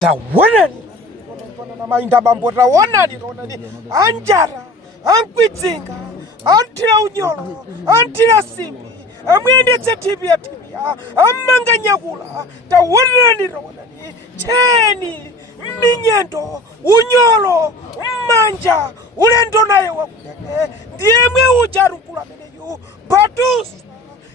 Taonani na mainda bambo taonani anjara amukwidzinga antira unyolo antira simbi amuyendetse tibia amanga nyakula taonani cheni minyendo unyolo mmanja ulendo naye wakuyake ndiye mwe uja rukula meneyu Baltasar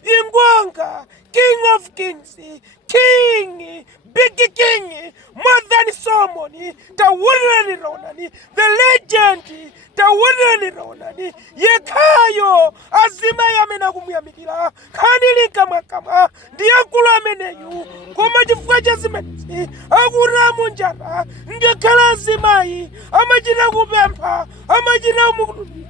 Engonga King of Kings, King, Big King, more than someone, Taonani, the legend, Taonani, Yekayo, Azima Yamena Kumyamikila, Kanili Kamakama, Diakula Meneyu, Komajifaja Zimensi, Agura Amunjata, Ngekala Zimai, Amajina Gubempa, Amajina Muguni.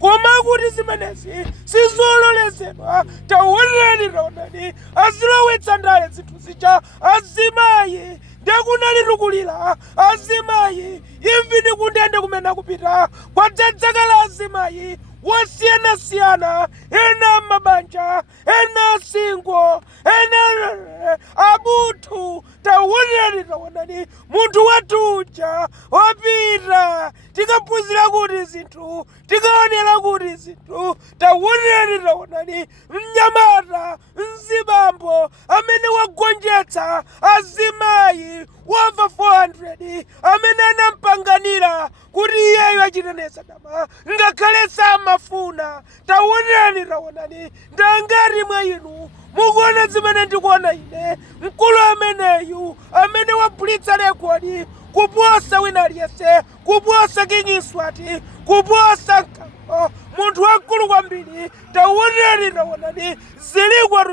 Komaguri zimenezi sizolo lezeba Taonani azilo sandale zituzija azimayi ndakunali rukulira azimayi imvini kundende kumena kupita kwadzadzakala azimayi wasiyana ena mabanja ena singo ena abutu Taonani muntu watuja wapita tikapuzira kuti zinthu tikaonera kuti zinthu Taonani mnyamata mzibambo amene wagonjetsa azimayi over 400 amene anampanganira kuti iyeyo achitenesa dama ngakhale samafuna Taonani ndangati mwa inu mukuona zimene ndikuona ine mkulu ameneyu amene wapulitsa rekodi kuposa wina aliyese kuposa King Swati kuposa Nkambo munthu wamkulu kwambiri Taonani ziliko